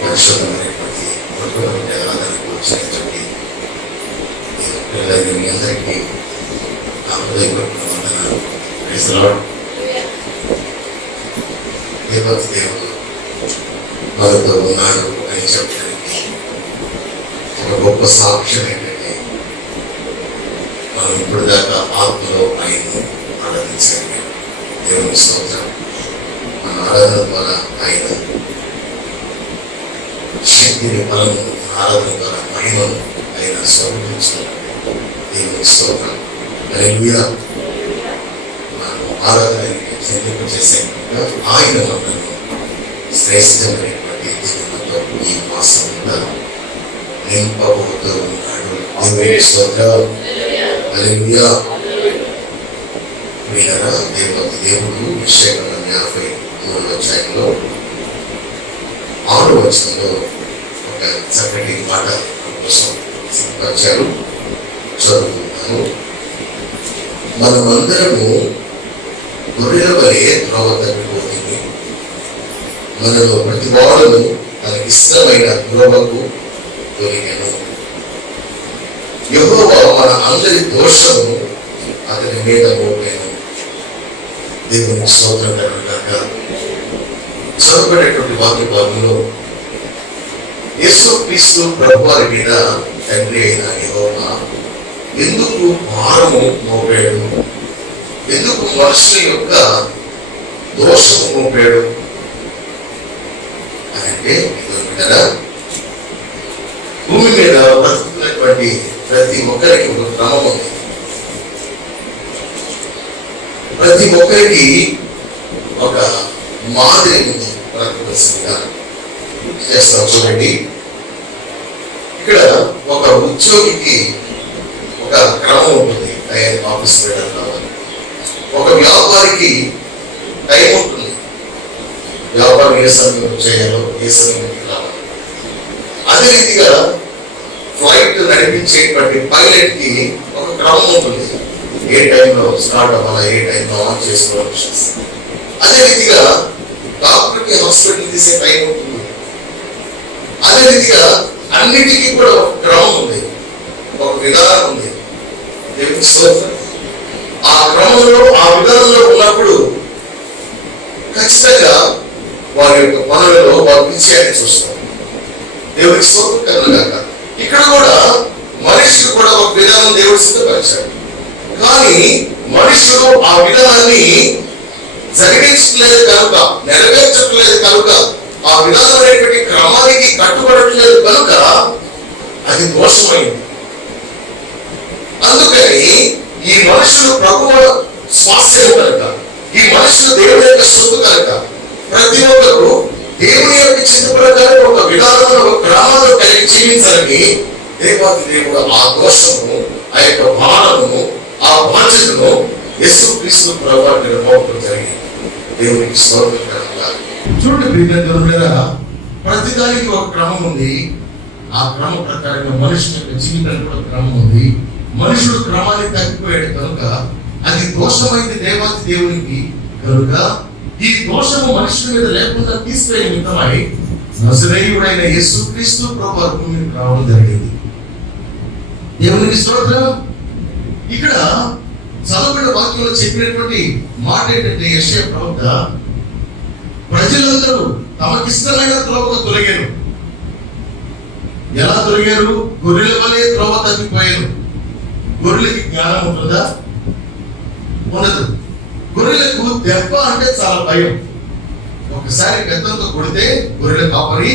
పరిశుభ్రమైనటువంటి మొట్టమొదటి ఆరాధనకు వచ్చినటువంటి పిల్లలు మీ అందరికీ నా హృదయపూర్వక వందనాలు. Praise the lord. దేవుడు మనతో ఉన్నాడు అని చెప్పడానికి ఒక గొప్ప సాక్ష్యం ఏంటంటే, మనం ఇప్పుడు దాకా ఆత్మలో ఆయన్ని ఆరాధించాలి. దేవుని స్తోత్రం. మన ఆరాధన ద్వారా ఆయన శక్తిని, బలము, ఆరాధన ద్వారా మహిమను ఆయన స్వరూపించాలి. దేవుని స్తోత్రం. హల్లెలూయా. మనం ఆరాధనకి చెందింపజేసే ఆయన మనల్ని శ్రేష్టమైనటువంటి జీవనంతో ఈ మాసంలో నింపబోతూ ఉన్నాడు. దేవుని స్తోత్రం. హల్లెలూయా. వీళ్ళరా దేవుడు యెషయా 53వ అధ్యాయంలో 6వ వచనంలో ఒక చక్కటి మాట కోసం సిద్ధపరిచారు. చదువుతున్నాను. మనమందరము గొర్రెల వలె త్రోవ తప్పిపోతుంది. మనలో ప్రతి వాడును తనకిష్టమైన త్రోవకు దొరికెను. యెహోవా మన అందరి దోషము అతని మీద మోపెను. దేవుని స్తోత్రం కలుగుగాక. చదవబడేటువంటి వాక్య భాగంలో యేసుక్రీస్తు ప్రభువారి మీద తండ్రి అయిన యెహోవా ఎందుకు భారము మోపాడు, ఎందుకు మనుషుల యొక్క దోషము మోపాడు అంటే, కదా భూమి మీద బ్రతుకుతున్నటువంటి ప్రతి ఒక్కరికి ఒక క్రమం ఉంది. ప్రతి ఒక్కరికి ఒక మాదిరి ఉంది. బ్రతకవలసిందిగా చేస్తాం. చూడండి, ఇక్కడ ఒక ఉద్యోగికి ఒక క్రమం ఉంటుంది. ఆయన ఆఫీస్ వెళ్ళడం కావాలి. ఒక వ్యాపారికి టైం ఉంటుంది. వ్యాపారం ఏ సమయం చేయాలో, ఏ సమయానికి రావాలి. అదే రీతిగా ఫ్లైట్ నడిపించేటువంటి పైలట్ కి ఒక క్రమం ఉంటుంది. ఏ టైంలో స్టార్ట్ అవ్వాలా, ఏ టైంలో ఆన్ చేసుకోవాలి. అదే రీతిగా డాక్టర్కి హాస్పిటల్ తీసే టైం ఉంటుంది. అదే రీతిగా అన్నిటికీ కూడా ఒక క్రమం ఉంది, ఒక విధానం ఉంది. ఆ క్రమంలో, ఆ విధానంలో ఉన్నప్పుడు ఖచ్చితంగా వారి యొక్క పనులలో వారు విజయాన్ని చూస్తారు. దేవుడికి స్తోత్రం కలుగుగాక. ఇక్కడ కూడా మనుషుడు కూడా ఒక విధానం దేవుడు సిద్ధపరిచాడు. కానీ మనుషుడు ఆ విధానాన్ని జరిగించట్లేదు కనుక, నెరవేర్చట్లేదు కనుక, ఆ విధానమైనటువంటి క్రమానికి కట్టుబడట్లేదు కనుక అది దోషమైంది. అందుకని ఈ మనుషులు ప్రభువు స్వాస్థ్యం కనుక, ఈ మనుషులు దేవుని యొక్క సొత్తు కనుక, ప్రతి ఒక్కరు దేవుని యొక్క చిత్త ప్రకారం ఒక విధానంలో, ఒక క్రమంలో కలిగి జీవించాలని దేవాది దేవుడు ఆ దోషము, ఆ యొక్క భారము, ఆ బాధ్యతను యేసుక్రీస్తు ప్రభువారి మీద మోపడం జరిగింది. దేవునికి స్తోత్రం కలుగుగాక. చూడండి ప్రియమైన, ప్రతి దానికి ఒక క్రమం ఉంది. ఆ క్రమం ప్రకారంగా మనుషుల యొక్క జీవితానికి కూడా క్రమం ఉంది. మనుషుడు క్రమాన్ని తగ్గిపోయాడు కనుక అది దోషమైంది దేవాది దేవునికి. కనుక ఈ దోషము మనుషుల మీద లేకుండా తీసుకునే నిమిత్తమై నజరేయుడైన యేసుక్రీస్తు ప్రభువారు భూమికి రావడం జరిగింది. దేవునికి స్తోత్రం. ఇక్కడ చదవబడిన వాక్యంలో చెప్పినటువంటి మాట ఏంటంటే, యెషయా ప్రవక్త ప్రజలందరూ తమకిష్టమైన త్రోవకు తొలగారు. ఎలా తొలగారు? గొర్రెల వలె త్రోవ తప్పిపోయారు. గొర్రెలకి జ్ఞానం ఉంటుందా? ఉండదు. గొర్రెలకు దెబ్బ అంటే చాలా భయం. ఒకసారి పెద్దంతో కొడితే గొర్రెల కాపరి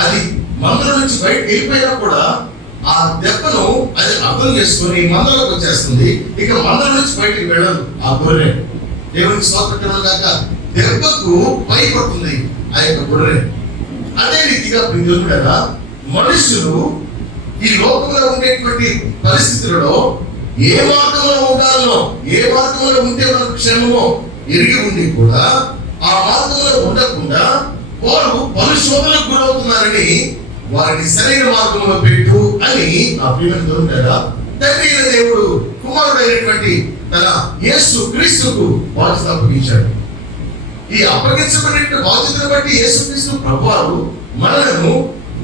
అది మందల నుంచి బయటకు వెళ్ళిపోయినా కూడా ఆ దెబ్బను అది అర్థం చేసుకుని మందలోకి వచ్చేస్తుంది. ఇక మందల నుంచి బయటికి వెళ్ళదు ఆ గొర్రె. దేవునికి స్తోత్రం కాక దెబ్బకు భయపడుతుంది ఆ యొక్క గొర్రె. అదే రీతిగా ప్రియులు కదా, మనుషులు ఈ లోకంలో ఉండేటువంటి పరిస్థితులలో ఏ మార్గంలో ఉండాలో, ఏ మార్గంలో ఉంటే మనకు క్షేమమో ఎరిగి ఉండి కూడా ఆ మార్గంలో ఉండకుండా వారు పరిశోధనకు గురవుతున్నారని వారిని సరైన మార్గంలో పెట్టు అని ఆ ప్రియమైన దొరుకుతారా తండ్రి అయిన దేవుడు కుమారుడైనటువంటి తన యేసు క్రీస్తుకు బాధ్యత అప్పగించాడు. ఈ అప్పగించబడిన బాధ్యతను బట్టి యేసుక్రీస్తు ప్రభువారు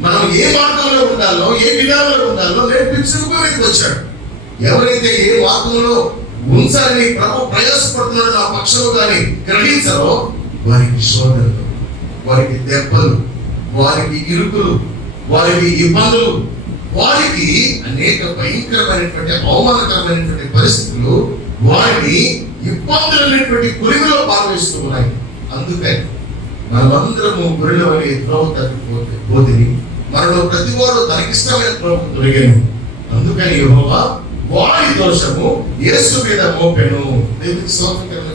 మనం ఏ మార్గంలో ఉండాలో, ఏ విధానంలో ఉండాలో నేర్పించుకోవడానికి వచ్చాడు. ఎవరైతే ఏ మార్గంలో ఉంచాలని ప్రభు ప్రయాసపడుతున్నాడో నా పక్షంలో కానీ గ్రహించరో వారికి శోధనలు, వారికి దెబ్బలు, వారికి ఇరుకులు, వారికి ఇబ్బందులు, వారికి అనేక భయంకరమైనటువంటి అవమానకరమైనటువంటి పరిస్థితులు వారిని ఇబ్బందులైనటువంటి గురిలో పాల్వేస్తూ ఉన్నాయి. అందుకని మనమందరము గురిలో అనే త్రోవ తప్పిపోతుంది. మనలో ప్రతి వాడు తనకిష్టమైన త్రోవకు తొలగాను. అందుకని యెహోవా వారి దోషము యేసు మీద మోపెను. దేవునికి స్తోత్రం.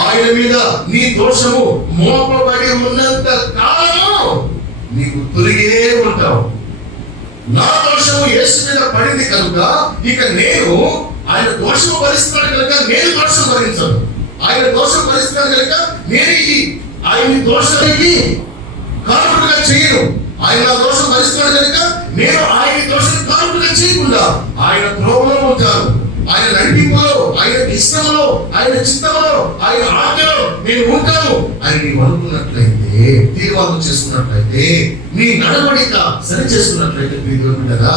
ఆయన మీద నీ దోషము మోపబడి ఉన్నంత కాలము నీకు తొలగే ఉంటావు. నా దోషము యేసు మీద పడింది కనుక ఇక నేను ఆయన దోషము భరిస్తున్నాడు కనుక నేను దోషం భరించను. ఆయన దోషం భరిస్తున్నాడు కనుక నేను ఆయన దోషానికి కారణంగా చేయను. ఆయన దోషం భరిస్తున్నాడు కనుక నేను ఆయన దోషం కారణంగా చేయకుండా ఆయన త్రోవలో ఉంటాను. ఆయన నడిపింపులో, ఆయన ఇష్టంలో, ఆయన చిత్తంలో, ఆయన ఆజ్ఞలో నేను ఉంటాను అని నీవు అనుకున్నట్లయితే, తీర్మానం చేసుకున్నట్లయితే, నీ నడవడిక సరి చేసుకున్నట్లయితే కదా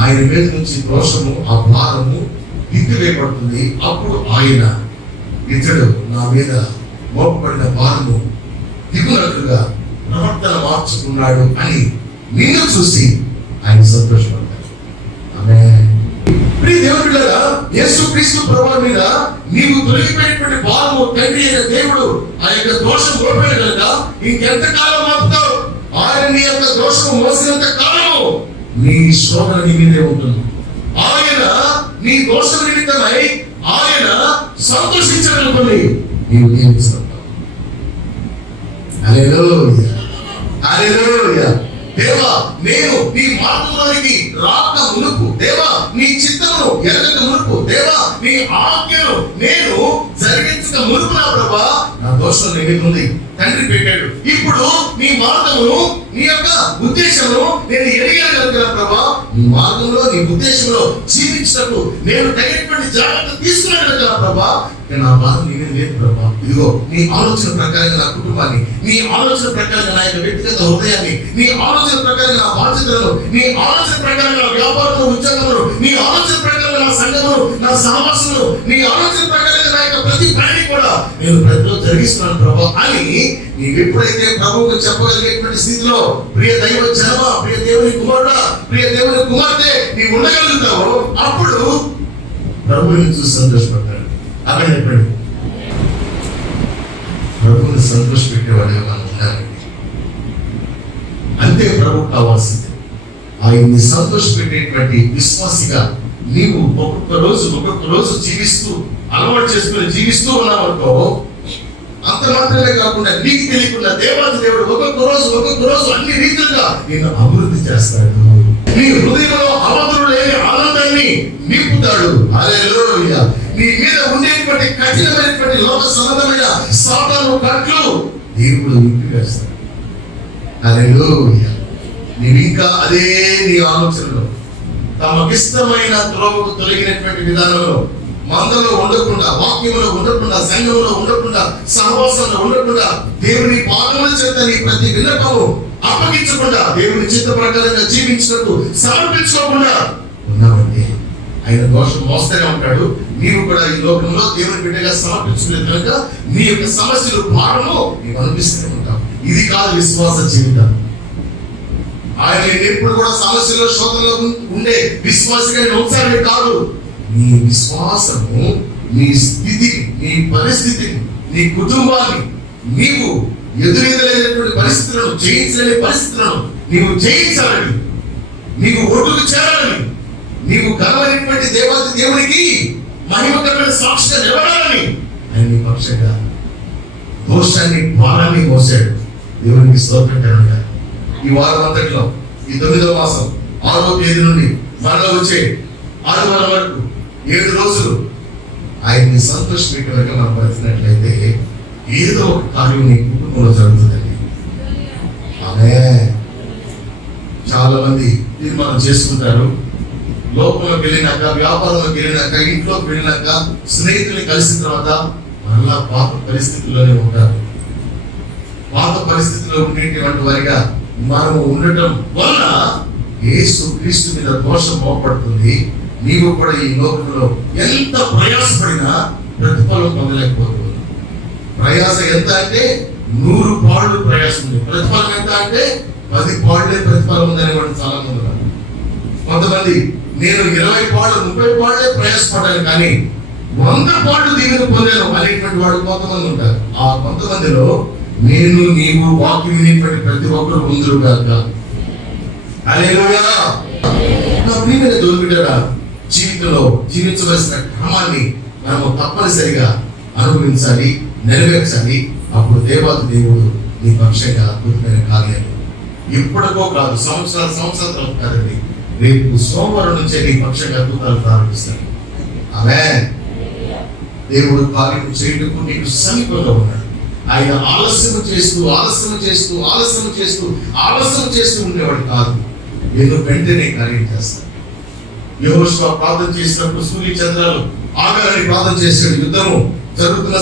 ఆయన మీద నుంచి దోషము, ఆ భారము దిద్దువేయబడుతుంది. అప్పుడు ఆయన ఇతడు నా మీద మోపబడిన భారము దిగునట్లుగా ప్రవర్తన మార్చుకున్నాడు అని నిన్ను చూసి ఆయన సంతోషపడతాడు. ఆమేన్. ప్రియ దేవుడులారా, యేసుక్రీస్తు ప్రభువు మీద నీవు తొలగిపోయినటువంటి భారము తండ్రి అయిన దేవుడు ఆ యొక్క దోషం మోపాడు కనుక ఇంకెంత కాలం ఆపుతావు? ఆయన నీ యొక్క దోషం మోసినంత కాలము నీ శోధన నీ మీదే ఉంటుంది. ఆయన నీ దోషం నిమిత్తమై ఆయన సంతోషించాలనుకుని నీవు నియమిస్తావు. హల్లెలూయా, హల్లెలూయా. దేవా, నేను నీ మార్గంలోనికి రాక మునుపు, దేవా నీ చిత్తమును ఎరగక మునుపు, దేవా నీ ఆజ్ఞను నేను జరిగించక మునుపు నా ప్రభా నా దోషం నీ మీద ఉంది. తండ్రి పెట్టాడు. ఇప్పుడు నీ మార్గమును, నీ యొక్క ఉద్దేశమును నేను ఎరిగాను కనుక ప్రభా నీ మార్గంలో, నీ ఉద్దేశంలో జీవించటకు నేను తగినటువంటి జాగ్రత్త తీసుకున్నాను కదా ప్రభా. నా బాధ నీ మీద లేదు ప్రభా. ఇదిగో నీ ఆలోచన ప్రకారంగా నా కుటుంబాన్ని, నీ ఆలోచన ప్రకారంగా నా యొక్క వ్యక్తిగత హృదయాన్ని, నీ ఆలోచన ప్రకారంగా నా బాధ్యతలను, నీ ఆలోచన ప్రకారంగా నా వ్యాపారంలో, ఉద్యోగంలో, నీ ఆలోచన ప్రకారంగా నా సంఘమును, నా సహవాసమును, నీ ఆలోచన ప్రకారంగా నా యొక్క ప్రతి పనిని కూడా నేను ప్రతిలో జరిగిస్తున్నాను ప్రభా అని నీవు ఎప్పుడైతే ప్రభువుకు చెప్పగలిగేటువంటి స్థితిలో, ప్రియ దైవ జనమ, ప్రియ దేవుని కుమారుడా, ప్రియ దేవుని కుమార్తె నీవు ఉండగలుగుతావో అప్పుడు ప్రభువుని చూసి సంతోషపడతాడు. ఆమేన్. ప్రభువుని సంతోషపెట్టేవాడిగా మనం ఉండాలి. అంతే ప్రభు కావాల్సింది. ఆయన్ని సంతోషపెట్టేటువంటి విశ్వాసిగా నీవు ఒక్కొక్క రోజు జీవిస్తూ అలవాటు చేసుకుని జీవిస్తూ ఉన్నావనుకో, అంత మాత్రమే కాకుండా నీకు తెలియకుండా దేవాది దేవుడు ఒక్కొక్క రోజు అన్ని రీతిగా నేను అభివృద్ధి చేస్తాడు. నీ హృదయంలో అవధులు లేని ఆనందాన్ని నింపుతాడు. హల్లెలూయా. నీ మీద ఉండేటువంటి కఠినమైనటువంటి లోక సంబంధమైన సాతాను కట్లు దేవుడు నింపివేస్తాడు. హల్లెలూయా. నీవు ఇంకా అదే నీ ఆలోచనలో తమకిష్టమైన త్రోవకు తొలగినటువంటి విధానంలో, మందలో ఉండకుండా, వాక్యంలో ఉండకుండా, సంఘంలో ఉండకుండా, సహవాసంలో ఉండకుండా, దేవుని పాదముల చేత నీ ప్రతి విన్నపము అప్పగించకుండా, దేవుని చిత్త ప్రకారంగా జీవించినట్టు సమర్పించుకోకుండా ఉన్నామంటే ఆయన దోషం మోస్తూనే ఉంటాడు. నీవు కూడా ఈ లోకంలో దేవుని బిడ్డగా సమర్పించలేదు కనుక నీ యొక్క సమస్యలు, భారము నీవు అనిపిస్తూనే ఉంటావు. ఇది కాదు విశ్వాస జీవితం. ఆయన ఎప్పుడు కూడా సమస్యలో, శోధనలో ఉండే విశ్వాసగా ఉంచాలని కాదు. నీ విశ్వాసము, నీ స్థితిని, నీ పరిస్థితిని, నీ కుటుంబాన్ని, నీవు ఎదురెదలేనటువంటి పరిస్థితులను, జయించలేని పరిస్థితులను నీవు జయించాలని, నీవు ఒడ్డుకు చేరాలని, నీవు కలవైనటువంటి దేవాది దేవునికి మహిమకరమైన సాక్షిగా నిలబడాలని ఆయన నీ పక్షంగా దోషాన్ని, భారాన్ని మోసాడు. దేవునికి స్తోత్రం కలుగుగాక. ఈ వారం అంతట్లో, ఈ 9వ మాసం 6వ తేదీ నుండి మరలా వచ్చే ఆదివారం వరకు 7 రోజులు ఆయన్ని సంతోషపెట్టేలాగా మనం పరిచినట్లయితే ఏదో ఒక కార్యం నీ కుటుంబంలో జరుగుతుందండి. ఆమేన్. చాలా మంది తీర్మానం చేసుకుంటారు. లోకంలోకి వెళ్ళినాక, వ్యాపారంలోకి వెళ్ళినాక, ఇంట్లోకి వెళ్ళినాక, స్నేహితుల్ని కలిసిన తర్వాత మళ్ళా పాత పరిస్థితుల్లోనే ఉంటారు. పాత పరిస్థితుల్లో ఉండేటువంటి వారిగా మనము ఉండటం వల్ల యేసు క్రీస్తు మీద దోషం మోపడుతుంది. నీవు కూడా ఈ లోకంలో ఎంత ప్రయాసపడినా ప్రతిఫలం పొందలేకపోతుంది. ప్రయాస ఎంత అంటే 100 పాళ్ళు ప్రయాసం ఉంది, ప్రతిఫలం ఎంత అంటే 10 పాళ్ళే ప్రతిఫలం ఉందనే వాళ్ళు చాలా మంది ఉన్నారు. కొంతమంది నేను 20 పాళ్ళు 30 పాళ్ళే ప్రయాసపడ్డాను కానీ 100 పాళ్ళు దీవెన పొందాను అనేటువంటి వాళ్ళు కొంతమంది ఉంటారు. ఆ కొంతమందిలో నేను నీవు వాక్యం వినేటువంటి ప్రతి ఒక్కరు ఉందరు కాక. హల్లెలూయా. నా ప్రియమైన దేవుడా, జీవితంలో జీవించవలసిన క్రమాన్ని మనము తప్పనిసరిగా అనుభవించాలి, నెరవేర్చాలి. అప్పుడు దేవాది దేవుడు నీ పక్షంగా అద్భుతమైన కార్యాలు ఎప్పటికో కాదు, సంవత్సరాలు కాదండి, రేపు సోమవారం నుంచే నీ పక్షంగా అద్భుతాలు ప్రారంభిస్తాడు. ఆమేన్. దేవుడు కార్యం చేయటకు నీకు సమీపంగా ఉన్నాడు. ఆయన ఆలస్యం చేస్తూ ఉండేవాడు కాదు. నేను వెంటనే కార్యం చేస్తాను. యెహోషువ ప్రార్థన చేసినప్పుడు సూర్య చంద్రాలు ఆగాలని ప్రార్థన చేశాడు. యుద్ధము జరుగుతున్న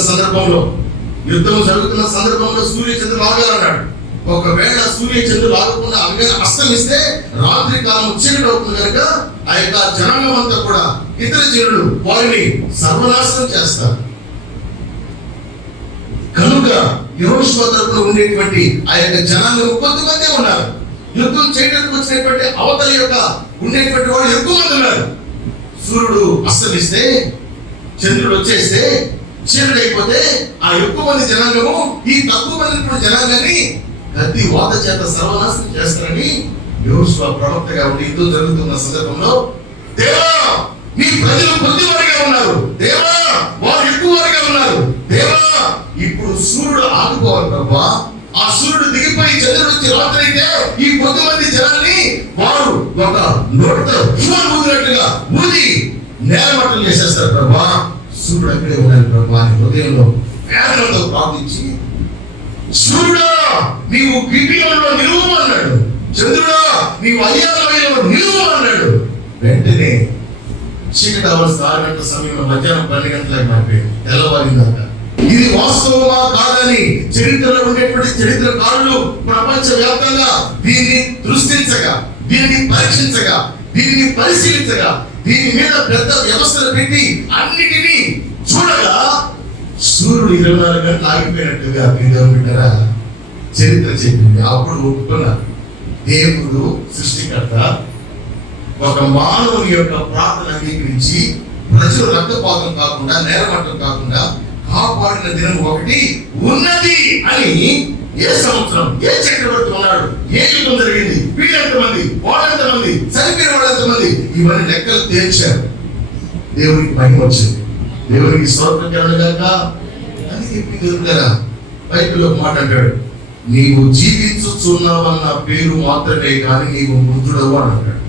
సందర్భంలో సూర్య చంద్రులు ఆగాలన్నాడు. ఒకవేళ సూర్య చంద్రులు ఆగకుండా అవి అస్తమిస్తే రాత్రి కాలం చీకటి అవుతుంది కనుక ఆ యొక్క జనాంగం అంతా కూడా ఇతర జనులు వారిని సర్వనాశనం చేస్తారు. కనుక యెహోషువ తరపున ఉండేటువంటి ఆ యొక్క జనాంగం కొంతమంది ఉన్నారు. యుద్ధం చేయడానికి వచ్చినటువంటి అవతల యొక్క ఉండేటువంటి వాళ్ళు ఎక్కువ మంది ఉన్నారు. సూర్యుడు అస్తమిస్తే చంద్రుడు వచ్చేస్తే చీకటి అయిపోతే ఆ ఎక్కువ మంది జనాంగము ఈ తక్కువ మంది జనాంగాన్ని కత్తి వాత చేత సర్వనాశనం చేస్తారని యెహోషువ ప్రవక్తగా ఉండి యుద్ధం జరుగుతున్న సందర్భంలో, దేవా నీ ప్రజలు కొద్దివారిగా ఉన్నారు, దేవా వారు ఎక్కువవారిగా ఉన్నారు, దేవా ఇప్పుడు సూర్యుడు ఆగిపోవాలి ప్రభా. ఆ సూర్యుడు దిగిపోయి చంద్రుడు వచ్చి రాత్రి అయితే ఈ కొద్దిమంది జనాన్ని వారు ఒక నోటితో ఊదినట్టుగా ఊది నేలమట్టలు చేసేస్తారు ప్రభా. సూర్యుడు అక్కడే ఉండాలి ప్రభా అని హృదయంలో వేదనతో ప్రార్థించి, సూర్యుడా నీవు గిబియోనులో నిలువు అన్నాడు, చంద్రుడా నీవు అయ్యాలో నిలువు అన్నాడు. వెంటనే చీకటి అవర్స్ 6 గంటల సమయంలో మధ్యాహ్నం 12 గంటలకు మారిపోయింది, తెల్లవారిందాక. ఇది వాస్తవమా కాదని చరిత్రలో ఉండేటువంటి చరిత్రకారులు ప్రపంచ వ్యాప్తంగా దీన్ని దృష్టించగా, దీనిని పరీక్షించగా, దీనిని పరిశీలించగా, దీని మీద పెద్ద వ్యవస్థలు పెట్టి అన్నిటినీ చూడగా సూర్యుడు 24 గంటలు ఆగిపోయినట్టుగా బిడ్డరా చరిత్ర చెప్పింది. అప్పుడు ఒప్పుకున్నారు, దేవుడు సృష్టికర్త ఒక మానవుని యొక్క ప్రార్థన అంగీకరించి ప్రజలు రక్తపాతం కాకుండా నేరమట్టం కాకుండా కాపాడిన దినం ఒకటి ఉన్నది అని. ఏ సంవత్సరం, ఏ చక్రవర్తి ఉన్నాడు, ఏ యుద్ధం జరిగింది, వీళ్ళెంతమంది, వాళ్ళెంతమంది, చనిపోయిన వాళ్ళెంతమంది, ఇవన్నీ లెక్కలు తేల్చారు. దేవునికి మహిమ వచ్చింది, దేవునికి స్తోత్రం కలుగుగాక. అందుకే దేవుడారా బైబిల్లో మాట అంటాడు, నీవు జీవించుచున్నావన్న పేరు మాత్రమే కానీ నీవు మృతుడవు అని అంటాడు.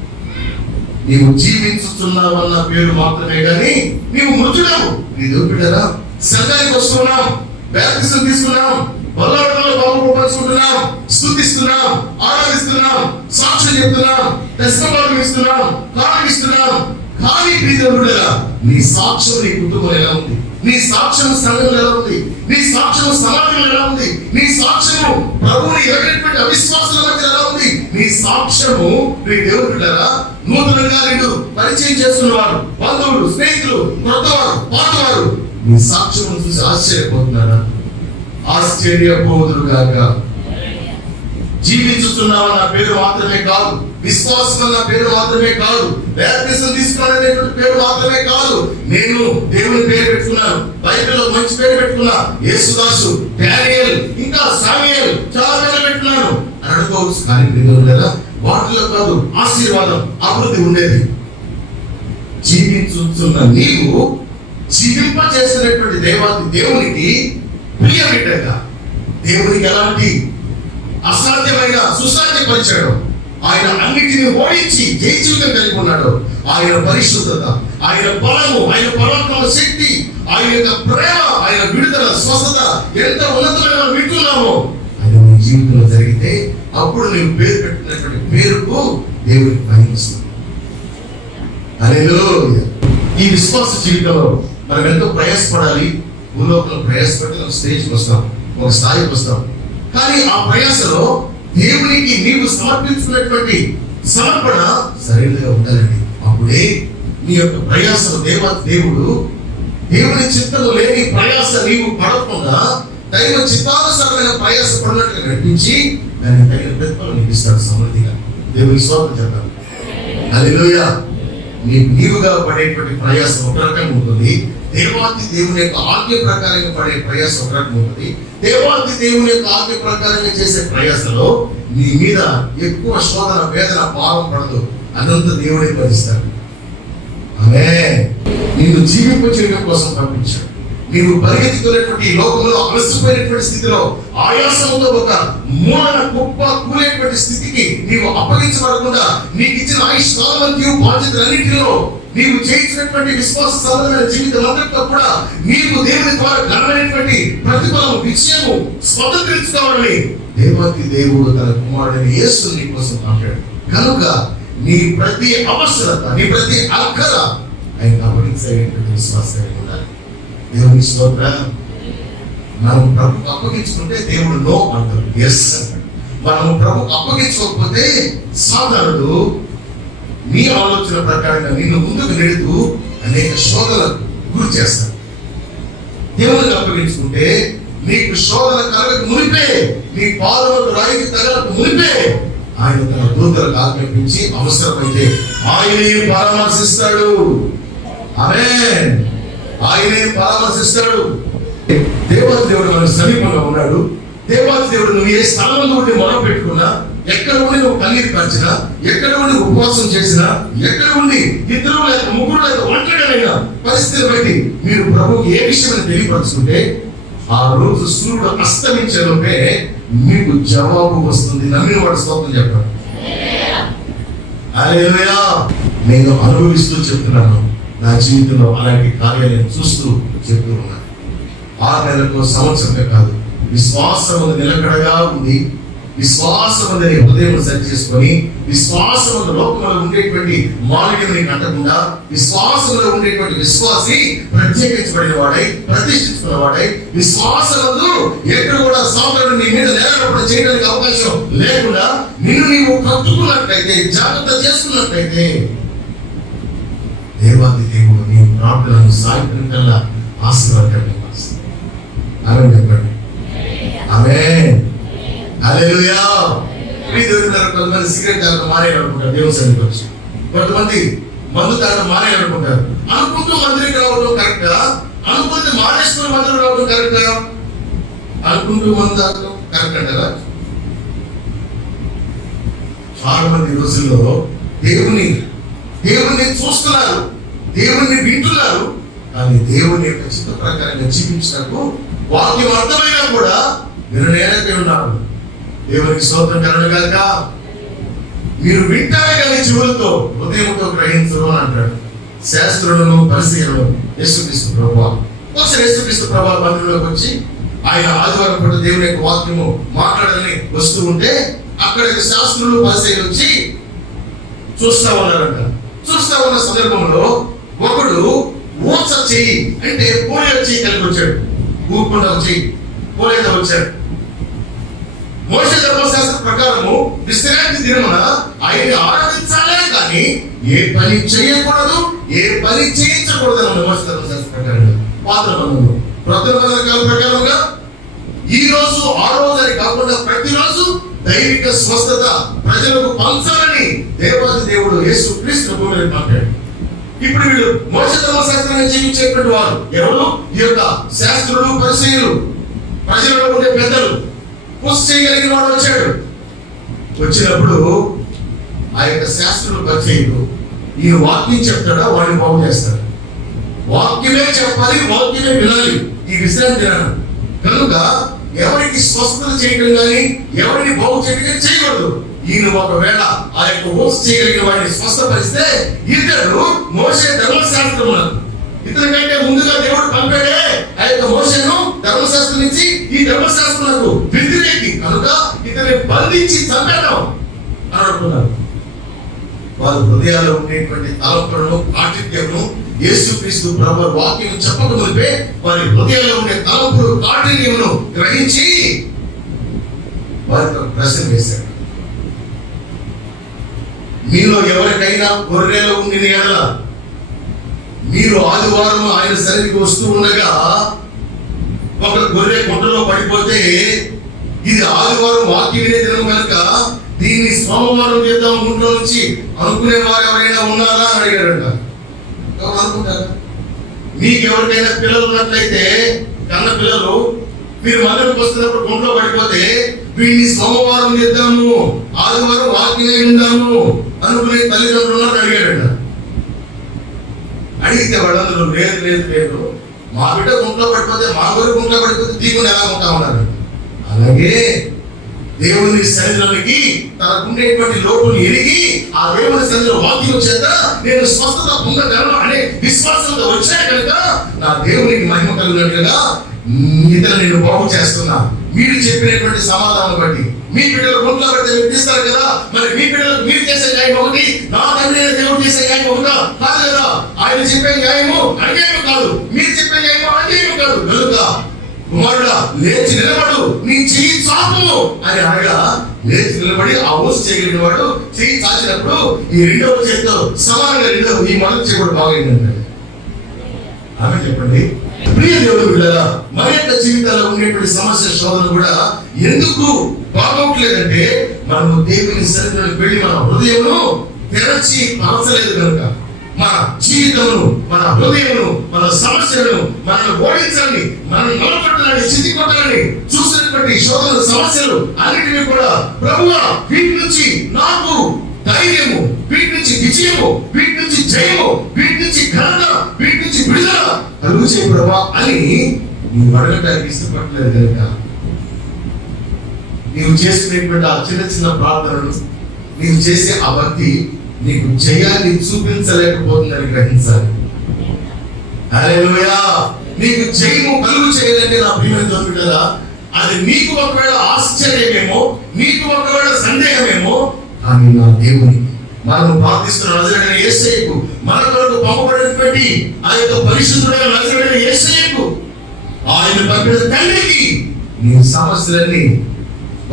నీవు జీవించుచున్నావన్న పేరు మాత్రమే కానీ నీవు మృతుడవు. నీ దేవుడారా సంఘానికి వస్తున్నాం, బాప్తిసం తీసుకున్నాం, బల్లాటంలో బాబు పంచుకుంటున్నాం, స్తుతిస్తున్నాం, ఆరాధిస్తున్నాం, సాక్ష్యం చెప్తున్నాం, దశమభాగం ఇస్తున్నాం, కానుక ఇస్తున్నాం. కానీ ప్రియదేవుడా నీ సాక్ష్యం నీ కుటుంబం ఎలా ఉంది, నీ సాక్ష్యం సంఘంలో ఎలా ఉంది, నీ సాక్ష్యం సమాజంలో ఎలా ఉంది, నీ సాక్ష్యము ప్రభువుని ఎరగనటువంటి అవిశ్వాసుల మధ్య ఎలా ఉంది, నీ సాక్ష్యము ప్రియదేవుడా నూతనంగా రెండు పరిచయం చేస్తున్నవారు, బంధువులు, స్నేహితులు, కొత్తవారు, పాతవారు నీ సాక్ష్యం చూసి ఆశ్చర్యపోతున్నారా? ఆశ్చర్యపోదురుగాక. జీవించుతున్నామన్న పేరు మాత్రమే కాదు, విశ్వాసం అన్న పేరు మాత్రమే కాదు, బాప్తిసం తీసుకోవాలనేటువంటి పేరు మాత్రమే కాదు. నేను దేవుని పేరు పెట్టుకున్నాను, బైబిల్లో మంచి పేరు పెట్టుకున్నా, యేసుదాసు, డానియేల్, ఇంకా సామ్యూయేల్, చాలా పేర్లు పెట్టుకున్నాను అని అనుకోవచ్చు. కానీ లేదా వాటిలో కాదు ఆశీర్వాదం, అభివృద్ధి ఉండేది. జీవించుతున్న నీవు జీవింప చేసినటువంటి దేవునికి ప్రియ బిడ్డగా, దేవునికి ఎలాంటి అసాధ్యమైన సుసాధ్యపరిచాడు. ఆయన అన్నిటిని ఓడించి జయ జీవితం కలిగి ఉన్నాడు. ఆయన పరిశుద్ధత, ఆయన బలము, ఆయన పరాక్రమ శక్తి, ఆయన యొక్క ప్రేమ, ఆయన విడుదల, స్వస్థత ఎంత ఉన్నతమైన వింటున్నామో ఆయన నీ జీవితంలో జరిగితే అప్పుడు నేను పేరు పెట్టినటువంటి పేరుకు దేవునికి మహిమిస్తుంది. హల్లెలూయా. ఈ విశ్వాస జీవితంలో మనం ఎంతో ప్రయాసపడాలి. భూలోకంలో ప్రయాసపడి ఒక స్టేజ్కి వస్తాం, ఒక స్థాయికి వస్తాం. కానీ ఆ ప్రయాసలో దేవునికి నీవు సమర్పించుకున్నటువంటి సమర్పణ సరైనగా ఉండాలండి. అప్పుడే నీ యొక్క ప్రయాసను దేవుడు దేవుని చిత్తము లేని ప్రయాస నీవు పడకుండా దైవ చిత్తానుసారమైన ప్రయాస పడినట్లుగా నడిపించి దాన్ని తగిన ప్రతిఫలం నీకు ఇస్తాడు సమృద్ధిగా. దేవుని స్తోత్రం చెప్తాను. హల్లెలూయా. నీవుగా పడేటువంటి ప్రయాసం ఒక రకంగా ఉంటుంది, దేవాతి దేవుని యొక్క ఆజ్ఞ ప్రకారంగా పడే ప్రయాసం ఒక రకంగా ఉంటుంది. దేవాతి దేవుని యొక్క ఆజ్ఞ ప్రకారంగా చేసే ప్రయాసలో నీ మీద ఎక్కువ శోధన వేదన భావం పడదు, అదంతా దేవుడే భరిస్తాడు. ఆమేన్. నిన్ను జీవింపచేయడం కోసం పంపించాడు. నీవు పరిగెత్తుతున్నటువంటి ఈ లోకంలో అలసిపోయినటువంటి స్థితిలో ఆయాసంతో ఒక మూలన కుప్ప కూలేటువంటి స్థితికి నీవు అప్పగించబడకుండా నీకు ఇచ్చిన ఆయుష్ కాలమంతియు బాధ్యతలన్నింటిలో నీవు చేయించినటువంటి విశ్వాస సంబంధమైన జీవితం అంతటితో కూడా నీవు దేవుని ద్వారా ఘనమైనటువంటి ప్రతిఫలం విజయము స్వతంత్రించుకోవాలని దేవాతి దేవుడు తన కుమారుడైన యేసుని నీ కోసం మాట్లాడు. కనుక నీ ప్రతి అవసరత, నీ ప్రతి అక్కర ఆయన అప్పగించేటువంటి విశ్వాసం ఉండాలి. దేవుని స్తోత్రం. మనం ప్రభుకు అప్పగించుకుంటే దేవుడు నో అంటాడు, ఎస్ అంటాడు. మనం ప్రభుకు అప్పగించుకోకపోతే సాధారణుడు నీ ఆలోచన ప్రకారంగా నిన్ను ముందుకు నెడుతూ అనేక శోధనలకు గురి చేస్తాడు. దేవునికి అప్పగించుకుంటే నీకు శోధన కలగక మునిపే, నీ పాదములకు రాయికి తగలకు మునిపే ఆయన తన దూతలకు ఆజ్ఞాపించి అవసరమైతే ఆయనే పరామర్శిస్తాడు. ఆమేన్. ఆయనే పరామర్శిస్తాడు. దేవాతి దేవుడు మన సమీపంలో ఉన్నాడు. దేవాతి దేవుడు నువ్వు ఏ స్థలంలో ఉండి మొదలు పెట్టుకున్నా, ఎక్కడ ఉండి నువ్వు కన్నీరు పంచినా, ఎక్కడ ఉండి ఉపవాసం చేసినా, ఎక్కడ ఉండి ఇద్దరు లేక ముగ్గురు లేక ఒంటరిగా పరిస్థితి బట్టి మీరు ప్రభువుకి ఏ విషయం తెలియపరుచుకుంటే ఆ రోజు సూర్యుడు అస్తమించే లోపే మీకు జవాబు వస్తుంది. నమ్మిన వాడు స్తోత్రం చెప్పాడు. హల్లెలూయా. నేను అనుభవిస్తూ చెప్తున్నాను, నా జీవితంలో అలాంటి కార్యాలను చూస్తూ చెప్తూ ఉన్నాను. 6 నెలలకు సంవత్సరమే కాదు, విశ్వాసం నిలకడగా ఉంది. విశ్వాసం హృదయం సరి చేసుకొని, విశ్వాసంలో లోకంలో ఉండేటువంటి మాలిన్యం నీకు అంటకుండా, విశ్వాసంలో ఉండేటువంటి విశ్వాసి ప్రత్యేకించబడిన వాడై, ప్రతిష్ఠించుకున్న వాడై, విశ్వాసంలో ఎక్కడ కూడా సాధారణ నీ మీద నేరపడ చేయడానికి అవకాశం లేకుండా నిన్ను నీవు కట్టుకున్నట్లయితే, జాగ్రత్త చేసుకున్నట్లయితే దేవాది దేవుడు నీ ప్రార్థనను సాయంత్రం కల్లా ఆశీర్వాదం. ఆమెన్ చెప్పండి. ఆమేన్. హల్లెలూయా. కొంతమంది సిగరెట్ తాగడం మానేయాలనుకుంటారు దేవుని సన్నిధికి వచ్చి, కొంతమంది మందు తాగడం మానేయాలనుకుంటారు. అనుకుంటూ మందిరికి రావడం కరెక్టా? అనుకుంటే మానేసుకుని మందిరం రావడం కరెక్టా? అనుకుంటూ మందు తాగడం కరెక్ట్ అంటారా? చాలా మంది రోజుల్లో దేవుని చూస్తున్నారు, దేవుణ్ణి వింటున్నారు, కానీ దేవుని యొక్క చిత్త ప్రకారంగా జీవించినట్టు వాక్యం అర్థమైనా కూడా వినలేనట్టే ఉన్నారు. దేవునికి స్తోత్రం కలుగుగాక. మీరు వింటారే కానీ చెవులతో హృదయంతో గ్రహించరు అని అంటాడు. శాస్త్రులను పరిశీలనలు యేసుక్రీస్తు ప్రభువా. ఒకసారి యేసుక్రీస్తు ప్రభువా మందిరంలోకి వచ్చి ఆయన ఆదివారం పూట దేవుని యొక్క వాక్యము మాట్లాడాలని వస్తూ ఉంటే అక్కడ శాస్త్రులు పరిశీలన వచ్చి చూస్తా ఉన్నారంట. చూస్తా ఉన్న సందర్భంలో ఒకడు ఊచ చెయ్యి అంటే పోలియో చెయ్యి కలిగి వచ్చాడు. ఊరుకుండా చెయ్యి పోలేదో వచ్చాడు. మోషే ధర్మశాస్త్ర ప్రకారము విశ్రాంతి దినమున ఆయన్ని ఆరాధించాలే కానీ ఏ పని చేయకూడదు, ఏ పని చేయించకూడదు అన్న మోషే ధర్మశాస్త్ర ప్రకారంగా. పాత నిబంధనలో క్రొత్త నిబంధన కాల ప్రకారంగా ఈ రోజు ఆ రోజు అని కాకుండా ప్రతిరోజు దైవిక స్వస్థత ప్రజలకు పంచాలని దేవాది దేవుడు యేసుక్రీస్తు భూమి మీద మాట్లాడు. ఇప్పుడు వీళ్ళు మోషే ధర్మశాస్త్రాన్ని జీవించేటువంటి వారు ఎవరు? ఈ యొక్క శాస్త్రులు, పరిసయ్యులు, ప్రజలలో ఉండే పెద్దలు. పుష్ చేయగలిగిన వాడు వచ్చాడు. వచ్చినప్పుడు ఆ యొక్క శాస్త్రులు, పరిసయ్యులు ఈయన వాక్యం చెప్తాడా వాడిని బాగు చేస్తాడు. వాక్యమే చెప్పాలి, వాక్యమే వినాలి ఈ విశ్రాంతి దినాన. కనుక ఎవరికి స్వస్థత చేయడం కానీ ఎవరిని బాగు చేయడం కానీ చేయకూడదు. ఈయన ఒకవేళ ఆ యొక్క ఊస చేయగలిగిన వాడిని స్వస్థపరిస్తే ఇతడు మోషే ధర్మశాస్త్రం ఇతని కంటే ముందుగా దేవుడు పంపాడే ఆ యొక్క మోషేను ధర్మశాస్త్రం నుంచి ఈ ధర్మశాస్త్రాలకు వ్యతిరేకి కనుక ఇతన్ని బంధించి చంపేద్దాం అని అనుకున్నారు. వారి హృదయాల్లో ఉండేటువంటి తలంపులను, కాఠిన్యము, యేసుక్రీస్తు ప్రభువు వాక్యం చెప్పక మునిపే వారి హృదయాల్లో ఉండే తలంపులు కాఠిన్యమును గ్రహించి వారితో ప్రశ్న వేశాడు. మీలో ఎవరికైనా గొర్రెలు ఉండిన ఎడల మీరు ఆదివారం ఆయన సన్నిధికి వస్తూ ఉండగా ఒక గొర్రె గుంటలో పడిపోతే ఇది ఆదివారం వాక్యం వినే దినం కనుక దీన్ని సోమవారం చేద్దాం గుంటలో నుంచి అనుకునే వారు ఎవరైనా ఉన్నారా అని అడిగాడంట. ఎవరు అనుకుంటారా? మీకు ఎవరికైనా పిల్లలు ఉన్నట్లయితే, కన్న పిల్లలు, మీరు మందిరకు వస్తున్నప్పుడు గుంటలో పడిపోతే వీడిని సోమవారం చేద్దాము, ఆదివారం వాక్యం ఉందాము అనుకునే తల్లిదండ్రులు ఉన్నారని అడిగాడంట. అడిగితే వాళ్ళందరూ లేదు లేదు లేదు, మా బిడ్డ గుంట్లో పడిపోతే, మా గొర్రె గుంట్లో పడిపోతే దీకుని ఎలా ఉంటా ఉన్నారు. అలాగే దేవుని సన్నిధిలోనికి తనకుండేటువంటి లోటును ఎరిగి ఆ దేవుని సన్నిధిలో వాక్యం చేత నేను స్వస్థత పొందగలను అనే విశ్వాసంతో వచ్చాను కనుక నా దేవునికి మహిమ కలిగినట్లుగా ఇతను నేను బాగు చేస్తున్నా. మీరు చెప్పినటువంటి సమాధానం బట్టి మీ బిడ్డలు గుంట్లో పడితే మీరు తీస్తారు కదా, మరి మీ బిడ్డలకు మీరు చేసే న్యాయం ఒకటి, నా తండ్రి దేవుడు చేసే న్యాయం ఒకటా? కాదు కదా. ఆయన చెప్పే న్యాయము అన్యాయం కాదు, మీరు చెప్పే న్యాయము అన్యాయం కాదు. కనుక కుమారుడా లేచి నిలబడు, నీ చెయ్యి చాపు అని అనగా లేచి నిలబడి ఆ ఊసి చేయగలిగిన వాడు చెయ్యి చాచినప్పుడు ఈ రెండవ చేతితో సమానంగా ఈ మొదటి చేయడం బాగైందండి. ఆమె చెప్పండి. ప్రియ దేవుడు బిడ్డలారా, మన యొక్క జీవితాల్లో ఉండేటువంటి సమస్య శోధన కూడా ఎందుకు బాగోట్లేదంటే మనము దేవుని సన్నిధిలోకి వెళ్ళి మన హృదయమును తెరచి పరచలేదు కనుక. మన జీవితమును, మన హృదయమును, మన సమస్యలను మనల్ని ఓడించాలని, మనల్ని నిలబెట్టాలని, చితి కొట్టాలని చూసినటువంటి శోధన సమస్యలు అన్నిటినీ కూడా ప్రభువా వీటి నుంచి నాకు ధైర్యము, వీటి నుంచి విజయము, వీటి నుంచి జయము, వీటి నుంచి ఘనత, వీటి నుంచి విడుదల కలుగు చేయ ప్రభువా అని నువ్వు అడగటానికి ఇష్టపడలేదు కనుక నీవు చేసుకునేటువంటి ఆ చిన్న చిన్న ప్రార్థనలు, నీవు చేసే ఆ భక్తి నీకు జయాన్ని చూపించలేకపోతుందని గ్రహించాలి. హల్లెలూయా. నీకు జయము కలుగు చేయాలంటే నా ప్రియమైన దేవుని బిడ్డలారా, అది నీకు ఒకవేళ ఆశ్చర్యమేమో, నీకు ఒకవేళ సందేహమేమో, కానీ నా దేవుని మనం ప్రార్థిస్తున్న నజరేయుడైన యేసయ్యకు, మన కొరకు పంపబడినటువంటి ఆ యొక్క పరిశుద్ధుడైన నజరేయుడైన యేసయ్యకు, ఆయన పంపిన తండ్రికి నీ సమస్యలన్నీ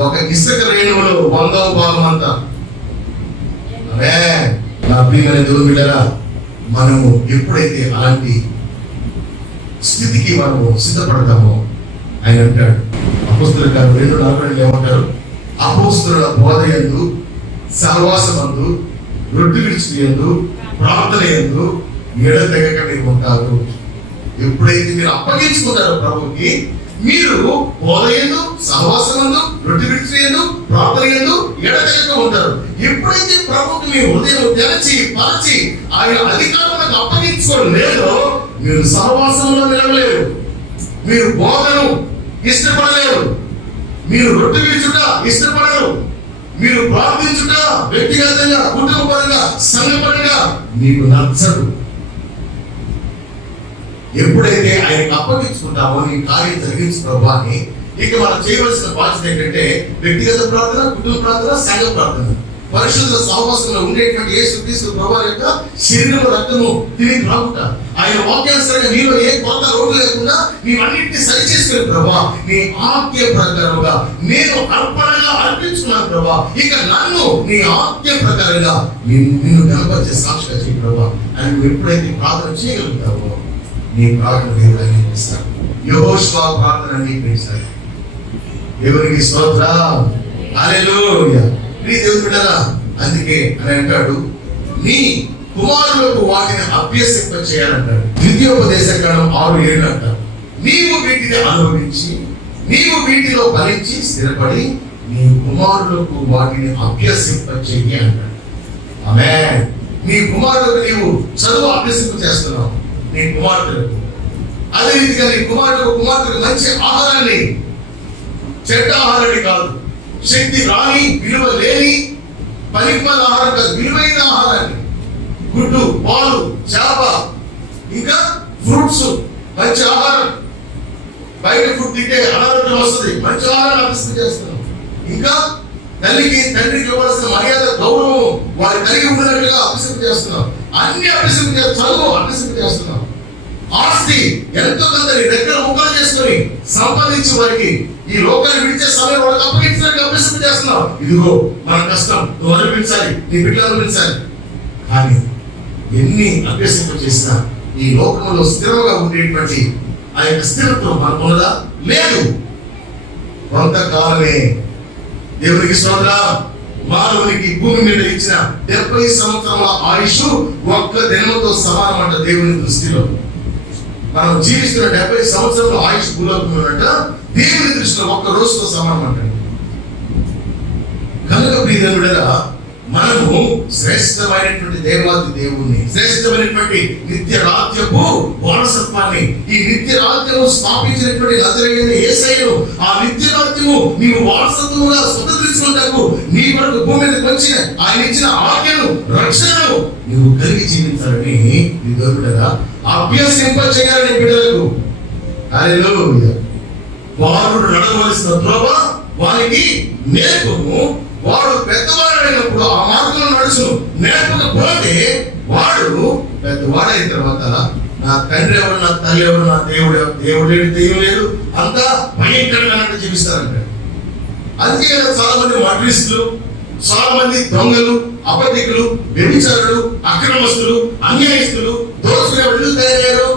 ఒక ఇసుక రేణువులో 100వ భాగం అంతా. నా ప్రియమైన దేవుని బిడ్డలారా, మనము ఎప్పుడైతే అలాంటి స్థితికి మనము సిద్ధపడతామో ఆయన అంటాడు, అపోస్తలుల కార్యం 2:42 ఏమంటారు? అపోస్తలుల బోధయందు, సహవాసమందు, రొట్టె విరుచుయందు, ప్రార్థన యందు ఎడతెగక మీరు ఉంటారు. ఎప్పుడైతే మీరు అప్పగించుకుంటారో ప్రభుకి, మీరు బోధయందు, సహవాసమందు, రొట్టె విరుచుయందు, ప్రార్థన యందు ఎడతెగక ఉంటారు. ఎప్పుడైతే ప్రభుకి మీ హృదయం తెరచి పరచి ఆయన అధికారులకు అప్పగించుకోవడం లేదో మీరు సహవాసంలో నిలవలేరు, మీరు బోధను ఇష్టపడలేరు, మీరు రొట్టె విరుచుట ఇష్టపడరు, మీరు ప్రార్థించుట వ్యక్తిగతంగా, కుటుంబపరంగా, సంఘపరంగా మీకు నచ్చదు. ఎప్పుడైతే ఆయనకు అప్పగించుకుంటామో నీ కార్యం జరిగించు ప్రభు అని, ఇక మనం చేయవలసిన బాధ్యత ఏంటంటే వ్యక్తిగత ప్రార్థన, కుటుంబ ప్రార్థన, సంఘ ప్రార్థన. పరిశుద్ధ సహవాసంలో ఉండేటువంటి యేసుక్రీస్తు ప్రభువు యొక్క శరీరము రక్తము తిని రాకుట, ఆయన వాక్యానుసారంగా నీలో ఏ కొత్త రోడ్డు లేకుండా నీవన్నింటినీ సరి చేసుకుని ప్రభా నీ ఆజ్ఞ ప్రకారంగా నేను అర్పణగా అర్పించుకున్నాను ప్రభా, ఇక నన్ను నీ ఆజ్ఞ ప్రకారంగా నిన్ను కనపరిచే సాక్షిగా చేయి ప్రభా అని నువ్వు ఎప్పుడైతే ప్రార్థన చేయగలుగుతావో నీ ప్రార్థన దేవుడు అంగీకరిస్తాడు. యెహోషువ ప్రార్థన అంగీకరిస్తాడు. దేవునికి స్తోత్రం. హల్లెలూయా. ప్రియ దేవుని బిడ్డలారా, అందుకే అని అంటాడు, నీ కుమారులకు వాటిని అభ్యసింప చేయాలంటాడు. ద్వితీయోపదేశకాండం 6:7 అంటారు, నీవు వీటిని అనుభవించి నీవు వీటిలో ఫలించి స్థిరపడి నీ కుమారులకు వాటిని అభ్యసింప చెయ్యి అంటాడు. ఆమేన్. నీ కుమారులకు నీవు చదువు అభ్యసింప చేస్తున్నావు, నీ కుమార్తెలకు. అదే రీతిగా నీ కుమార్తెలకు మంచి ఆహారాన్ని, చెడ్డ ఆహారాన్ని కాదు, శక్తి రాని, విలువ లేని, పనికిమాల ఆహారం కాదు, విలువైన ఆహారాన్ని, గుడ్డు, పాలు, చేప, ఇంకా ఫ్రూట్స్, మంచి ఆహారం. బయట ఫుడ్ తింటే అనారోగ్యం వస్తుంది, మంచి ఆహారాన్ని అభ్యసన చేస్తున్నాం. ఇంకా తల్లికి తండ్రికి ఇవ్వాల్సిన మర్యాద, గౌరవం వారి కలిగి ఉన్నట్టుగా అభ్యసన చేస్తున్నాం. అన్ని అభ్యసింప చదువు అభ్యసింప చేస్తున్నాం. ఆస్తి ఎంతో కొంత దగ్గర ముక్కలు చేసుకొని సంపాదించి వారికి ఈ లోకాన్ని విడిచే సమయం వాళ్ళకి అప్పగించడానికి అభ్యసింప చేస్తున్నాం. ఇదిగో మన కష్టం, నువ్వు అనిపించాలి, నీ బిడ్డలు అనిపించాలి. కానీ ఎన్ని అభ్యసింప చేసినా ఈ లోకంలో స్థిరంగా ఉండేటువంటి ఆ యొక్క స్థిరత్వం మనకున్నదా? లేదు. కొంతకాలమే. దేవునికి స్తోత్రం. మానవునికి భూమి మీద ఇచ్చిన 70 సంవత్సరాల ఆయుష్ ఒక్క దినంతో సమానం అంట దేవుని దృష్టిలో. మనం జీవిస్తున్న 70 సంవత్సరాల ఆయుష్ భూలోకంలోనంట దేవుని దృష్టిలో ఒక్క రోజుతో సమానం అంట. కనుక ప్రియదేవుడా, మనము శ్రేష్టమైనటువంటి దేవాది దేవుణ్ణి, శ్రేష్టమైనటువంటి నిత్య రాజ్యపు వారసత్వాన్ని, ఈ నిత్య రాజ్యము స్థాపించినటువంటి నజరేయుడైన యేసయ్యను, ఆ నిత్య రాజ్యము నీవు వారసత్వముగా స్వతంత్రించుకుంటాకు నీ వరకు భూమి మీదకి వచ్చిన ఆయన ఇచ్చిన ఆజ్ఞను, రక్షణను నీవు కలిగి జీవించాలని నీ దేవుడగా అభ్యసింప చేయాలని బిడ్డలకు. హల్లెలూయా. వారు నడవలసిన త్రోవ వారికి నేర్పుము, వాడు పెద్దవాడైనప్పుడు ఆ మార్గంలో నడుచును. నేర్పకపోతే వాడు పెద్దవాడైన తర్వాత నా తండ్రి ఎవరు, నా తల్లి ఎవరు, నా దేవుడు దేవుడు దెయ్యం లేదు, అంతా భయంకరంగా జీవిస్తారంట. అందుకే చాలా మంది మర్డరిస్టులు, చాలా మంది దొంగలు, అబద్ధికులు, వ్యభిచారులు, అక్రమస్తులు, అన్యాయస్తులు, దోషులు ఎవరు తయారయ్యారు?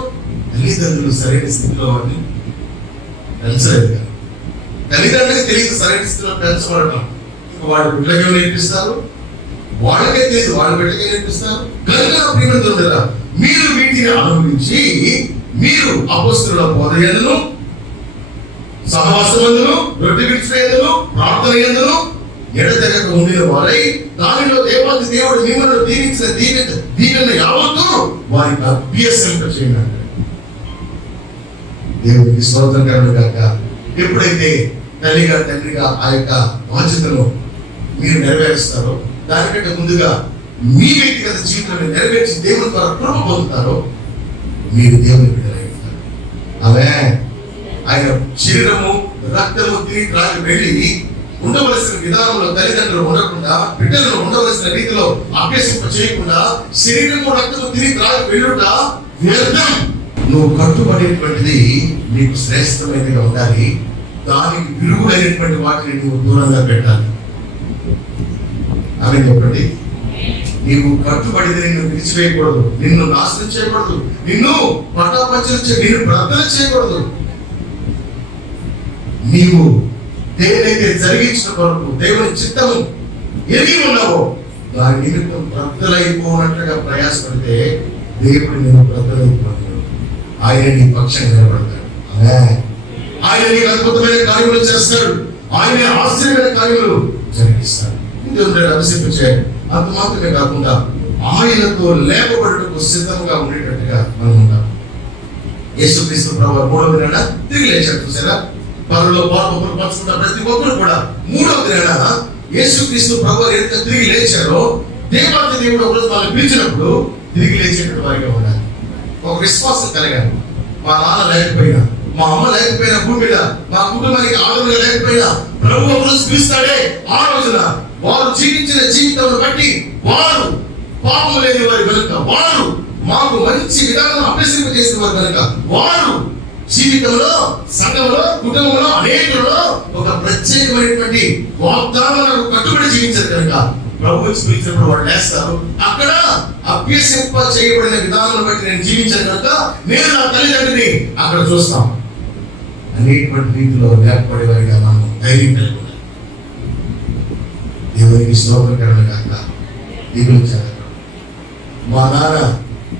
తల్లిదండ్రులు సరైన స్థితిలో వాడిని పెంచలేదు. తల్లిదండ్రులకు తెలియదు సరైన స్థితిలో పెంచబడటం. వాడు బిడ్డకే నేర్పిస్తారు, వాళ్ళకే తెలియదు వాళ్ళ బిడ్డకే నేర్పిస్తారు. కనుక ప్రియమిత్రులారా, మీరు వీటిని అనుభవించి మీరు అపొస్తలుల బోధయందును, సహవాసమందును, రొట్టె విడిచిపోయేందును, ప్రార్థన యందును ఎడతెగక ఉండిన వారై దానిలో దేవాది దేవుడు మిమ్మల్ని దీవించిన దీవెన యావత్తు వారికి అభ్యసింప చేయండి. దేవునికి స్తోత్రం కలుగును గాక. ఎప్పుడైతే తల్లిగా తండ్రిగా ఆ యొక్క బాధ్యతను మీరు నెరవేరుస్తారో, దానికంటే ముందుగా మీ వ్యక్తిగత జీవితాన్ని నెరవేర్చి దేవుని ద్వారా కృప పొందుతారో మీరు దేవుని బిడ్డలైతారు. ఆమేన్. ఆయన శరీరము రక్తము తిరిగి త్రాగి వెళ్ళి ఉండవలసిన విధానంలో తల్లిదండ్రులు ఉండకుండా, బిడ్డలను ఉండవలసిన రీతిలో అభ్యసింప చేయకుండా శరీరము రక్తము తిరిగి త్రాగి వెళ్ళుట వ్యర్థం. నువ్వు కట్టుబడేటువంటిది నీకు శ్రేష్టమైనదిగా ఉండాలి. దానికి విరుగుడైనటువంటి వాటిని నువ్వు దూరంగా పెట్టాలి. ఆమె చెప్పండి. నీవు కట్టుబడితే నిన్ను విడిచివేయకూడదు, నిన్ను నాశనం చేయకూడదు, నిన్ను నిన్ను ప్రార్థన చేయకూడదు. నీవు దేనినైతే జరిగించిన కొరకు దేవుని చిత్తము ఎరిగి ఉన్నావో దాని నిమిత్తం బ్రద్దలైపోనట్లుగా ప్రయాసపడితే దేవుడు నేను బ్రద్దలైపోతాడు. ఆయన నీ పక్షంగా నిలబడతాడు. ఆయన నీకు అద్భుతమైన కార్యములు చేస్తాడు. ఆయన ఆశ్చర్యమైన కార్యములు జరిగిస్తాడు. అభిషేకం చేయాలి. అంత మాత్రమే కాకుండా ఆయనతో లేపబడుటకు సిద్ధంగా ఉండేటట్టుగా మనం ఉంటాం. యేసుక్రీస్తు ప్రభువు 3వ దినాన తిరిగి లేచాడు. చూసారా? పరలో పాపములు పంచుకున్న ప్రతి ఒక్కరు కూడా 3వ దినాన యేసుక్రీస్తు ప్రభువు ఎంత తిరిగి లేచారో దేవాది దేవుడు ఒకరోజు వాళ్ళని పిలిచినప్పుడు తిరిగి లేచేటువంటి వారిగా ఉండాలి. ఒక విశ్వాసం కలగాలి. మా నాన్న లేకపోయినా, మా అమ్మ లేకపోయినా, భూమి మీద మా కుటుంబానికి ఆదరణ లేకపోయినా ప్రభు ఒకరోజు పిలుస్తాడే. ఆ రోజున వారు జీవించిన జీవితం బట్టి వారు పాపము లేని వారి కనుక, వారు మాకు మంచి విధానం అభ్యసింప చేసిన వారు కనుక, వారు జీవితంలో, సంఘంలో, కుటుంబంలో, అనేకులలో ఒక ప్రత్యేకమైనటువంటి వాగ్దానాలకు కట్టుబడి జీవించారు కనుక ప్రభు పిలిచినప్పుడు వాళ్ళు లేస్తారు. అక్కడ అభ్యసింప చేయబడిన విధానం బట్టి నేను జీవించాను కనుక నేను నా తల్లిదండ్రిని అక్కడ చూస్తాం అనేటువంటి రీతిలో లేకపోయేవారిగా మనం ధైర్యం కలిగి ఉండాలి. దేవునికి స్తోత్రం కాక. మా నాన్న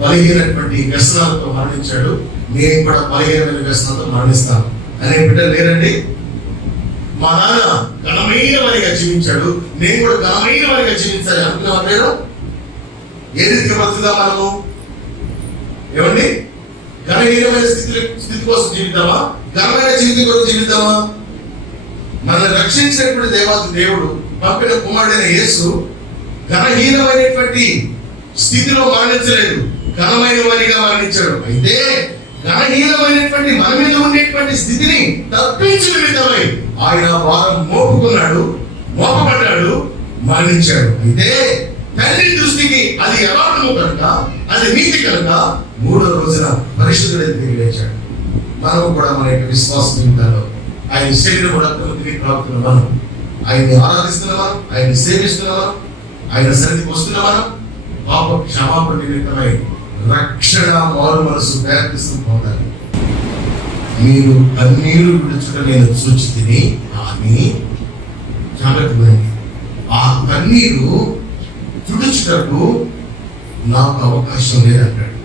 బలహీనటువంటి వ్యసనాలతో మరణించాడు, నేను కూడా బలహీనమైన వ్యసనాలతో మరణిస్తాను అనే బిడ్డలు లేరండి. మా నాన్న ఘనమైన వారిగా జీవించాడు, నేను కూడా ఘనమైన వారిగా జీవించాలి అనుకున్న పేరు ఏ రీతిగా బతుకుదా మనము? ఏమండి? ఘనహీనమైన స్థితి కోసం జీవితామా? ఘనమైన జీవితం కొరకు జీవితామా? మనల్ని రక్షించినటువంటి దేవాది దేవుడు పంపిన కుమారుడైన యేసు ఘనహీనమైనటువంటి స్థితిలో మరణించలేదు, ఘనమైన వారిగా మరణించాడు. అయితే ఘనహీనమైనటువంటి మన మీద ఉండేటువంటి స్థితిని తప్పించిన విధమై ఆయన భారం మోపుకున్నాడు, మోపబడ్డాడు, మరణించాడు. అయితే తండ్రి దృష్టికి అది యథార్థము కనుక, అది నీతి కనుక 3వ రోజున పరిశుద్ధుడైన తిరిగి లేచాడు. మనము కూడా మన యొక్క విశ్వాస జీవితాల్లో ఆయన శరీరం కూడా తిరిగి ప్రాప్తున్న మనం ఆయన్ని ఆరాధిస్తున్న మనం, ఆయన్ని సేవిస్తున్న మనం, ఆయన సన్నిధికి వస్తున్న మనం, పాప క్షమాపణ నిమిత్తమై రక్షణ మారు మనసు ప్రయత్నిస్తూ పొందాలి. మీరు కన్నీరు విడుచుట నేను సూచితిని అని జాగ్రత్తగా ఆ కన్నీరు తుడుచుటకు నాకు అవకాశం లేదంటాడు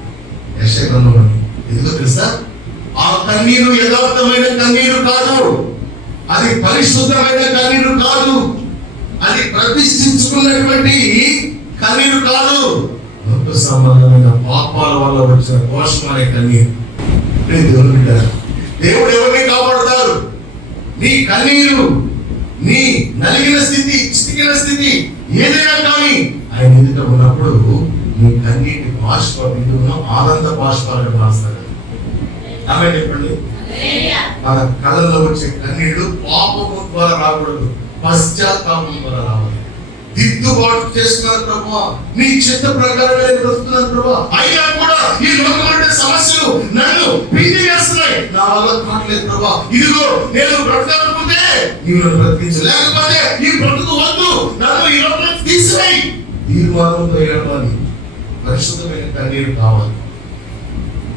యెషయా గ్రంథంలో. ఎందుకో తెలుసా? ఆ కన్నీరు యథార్థమైన కన్నీరు కాదు, అది పరిశుద్ధమైన కన్నీరు కాదు, అది ప్రతిష్ఠించుకున్నటువంటి కన్నీరు కాదు, లోక సంబంధమైన పాపాల వల్ల వచ్చిన దోషం అనే కన్నీరు. దేవుడు ఎవరిని కాపాడుతారు? నీ కన్నీరు, నీ నలిగిన స్థితి, చితికిన స్థితి ఏదైనా కానీ ఆయన ఎదుట ఉన్నప్పుడు నీ కన్నీటి బాష్ప బిందువును ఆనంద బాష్పాలను రాస్తాడు. ఆమె చెప్పండి. మన కళ్ళలో వచ్చే కన్నీళ్లు పాపము ద్వారా రాకూడదు, పశ్చాత్తాపం ద్వారా రావాలి. దిద్దుబాటు చేస్తున్నారు ప్రభువా, నీ చిత్త ప్రకారం నేను బ్రతుకుతున్నాను ప్రభువా, అయినా కూడా ఈ లోకమంటే సమస్యలు నన్ను పిండి వేస్తున్నాయి, నా వల్ల కావట్లేదు ప్రభువా. ఇదిగో నేను బ్రతకాలనుకుంటే నీవు నన్ను బ్రతికించు, లేకపోతే ఈ బ్రతుకు వద్దు, నన్ను ఈ లోకం తీసివేయి. తీర్మానంతో ఏడవాలి. పరిశుద్ధమైన కన్నీరు కావాలి,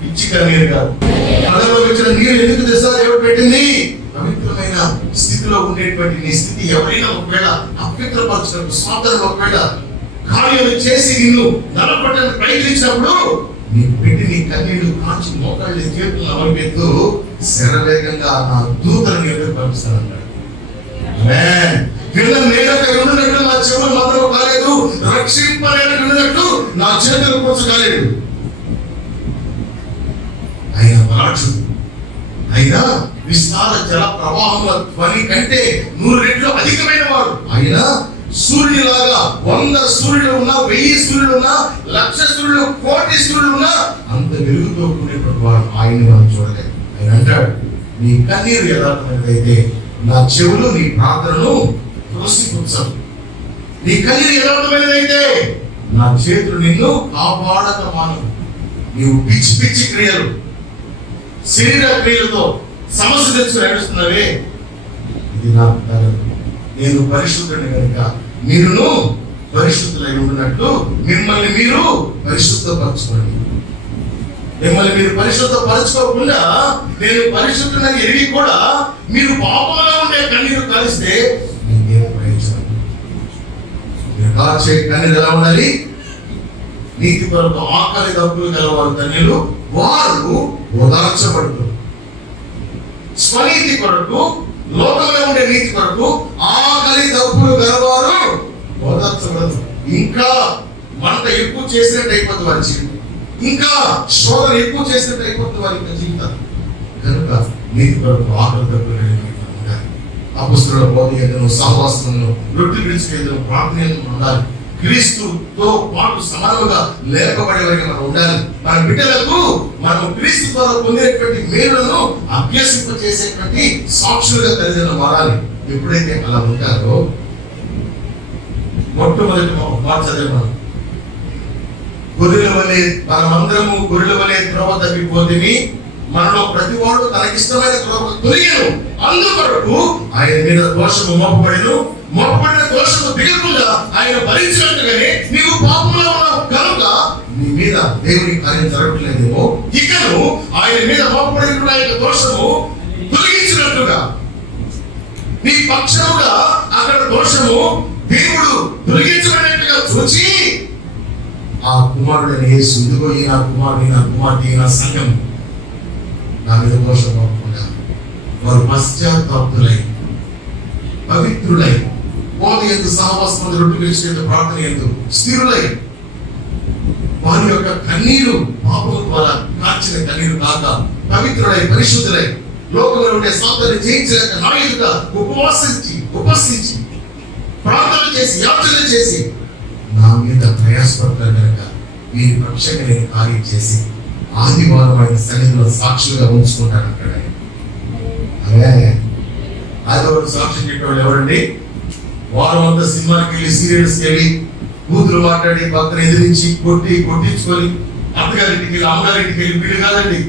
పిచ్చి కన్నీరు కాదు. కళ్ళలో వచ్చిన నీరు ఎందుకు తెలుసా దేవుడు పెట్టింది? పవిత్రమైన స్థితిలో ఉండేటువంటి నీ స్థితి ఎవరైనా ఒకవేళ అపవిత్రపరచినప్పుడు, స్వాతంత్రం ఒకవేళ కార్యాలు చేసి నిన్ను నలపడానికి ప్రయత్నించినప్పుడు నీ పెట్టి నీ కన్నీళ్లు కాంచి మోకాళ్ళు చేతులను అవైపెత్తు శరవేగంగా నా దూతలను ఎదురు పంపిస్తానన్నాడు. ఉన్నట్టు నా చెవులు మాత్రం కాలేదు, రక్షింపలేనట్టు నా చేతులు కూర్చు కాలేదు. ఆయన రాజు, అయినా విస్తార జల ప్రవాహముల ధ్వని కంటే 100 రెట్లు అధికమైన వాడు. ఆయన సూర్యులాగా 100 సూర్యులు ఉన్నా, 1000 సూర్యులు ఉన్నా, 1,00,000 సూర్యులు, 1,00,00,000 సూర్యులు ఉన్నా అంత వెలుగుతో కూడినటువంటి వాడు. ఆయన్ని మనం చూడలేదు. ఆయన అంటాడు, నీ కన్నీరు యథార్థమైనదైతే నా చెవులు నీ ప్రార్థనను త్రోసిపుచ్చవు. నీ కన్నీరు యథార్థమైనదైతే నా చేతులు నిన్ను కాపాడక మానవు. నీవు పిచ్చి పిచ్చి క్రియలు, శరీర క్రియలతో సమస్య తెచ్చుకుని నడుస్తున్నవే, ఇది నాకు తగదు. నేను పరిశుద్ధుడిని కనుక మీరును పరిశుద్ధులై ఉండినట్లు మిమ్మల్ని మీరు పరిశుద్ధపరచుకోండి. మిమ్మల్ని మీరు పరిశుద్ధపరచుకోకుండా నేను పరిశుద్ధులని ఎరిగి కూడా మీరు పాపంలో ఉండే కన్నీరు కలిస్తే మీకేం ప్రయోజనం? మీరు కాచే కన్నీరు ఎలా ఉండాలి? నీతి కొరకు ఆకలి దప్పులు గలవారు ధన్యులు, వారు ఓదార్చబడుతారు. స్వనీతి కొరకు, లోకంలో ఉండే నీతి కొరకు ఆకలి దప్పులు గలవారు ఓదార్చబడదు. ఇంకా మంట ఎక్కువ చేసినట్టు అయిపోతుంది వారి జీవితం, ఇంకా శోధన ఎక్కువ చేసినట్టు అయిపోతుంది వారి యొక్క జీవితం. కనుక నీతి కొరకు ఆకలి దప్పులు ఉండాలి. అపొస్తలుల బోధ యందును, సహవాసమును, రొట్టె విడిచి యందును, ప్రార్థన యందును ఉండాలి. క్రీస్తుతో పాటు సమానంగా లేపబడే వారికి మనం ఉండాలి. మన బిడ్డలకు మనం క్రీస్తు ద్వారా పొందేటువంటి మేలులను అభ్యసింప చేసేటువంటి సాక్షులుగా తల్లిదండ్రులు మారాలి. ఎప్పుడైతే అలా ఉంటారో, మొట్టమొదటి మాట చదివాను, గొర్రెల వలె మనమందరము గొర్రెల వలె త్రోవ తప్పిపోతిమి, మనలో ప్రతి వాడు తనకిష్టమైన త్రోవ తొలగాను, అందుకొరకు ఆయన మీద దోషము మోపబడెను, మోపబడిన దోషము దిగకుండా ఆయన భరించినట్టుగానే నీవు పాపంలో ఉన్నావు కనుక నీ మీద దేవుని కార్యం జరగట్లేదేమో, ఇకను ఆయన మీద మోపబడిన ఆయన దోషము తొలగించినట్టుగా నీ పక్షముగా అక్కడ దోషము దేవుడు తొలగించబడినట్టుగా చూచి ఆ కుమారుడైన యేసు, ఇదిగో ఈ నా కుమారుడు, ఈ నా కుమార్తె, ఈ నా సంఘం నా మీద దోషం మోపకుండా వారు పశ్చాత్తాపులై పవిత్రులై బోధ యందు, సహవాసం రొట్టె విడిచి ప్రార్థన యందు స్థిరులై వారి యొక్క కన్నీరు పాపం ద్వారా కార్చిన కన్నీరు కాక పవిత్రులై పరిశుద్ధులై లోకంలో ఉండే సాధన జయించలేక నా ఎదుట ఉపస్థించి ప్రార్థన చేసి యాచన చేసి నా మీద ప్రయాసపడతారు కనుక వీరి పక్షంగా నేను కార్యం చేసి ఆదివారం ఆయన సన్నిధిలో సాక్షులుగా ఉంచుకుంటానంటాడు ఆయన. అదే ఆదివారం సాక్షి చెప్పేవాళ్ళు ఎవరండి? వారం అంతా సినిమాకి వెళ్ళి, సీరియల్స్కి వెళ్ళి కూతురు మాట్లాడి భర్తను ఎదిరించి కొట్టించుకొని అత్తగారింటికి వెళ్ళి అమ్మగారింటికి వెళ్ళి వీళ్ళు కాదండి.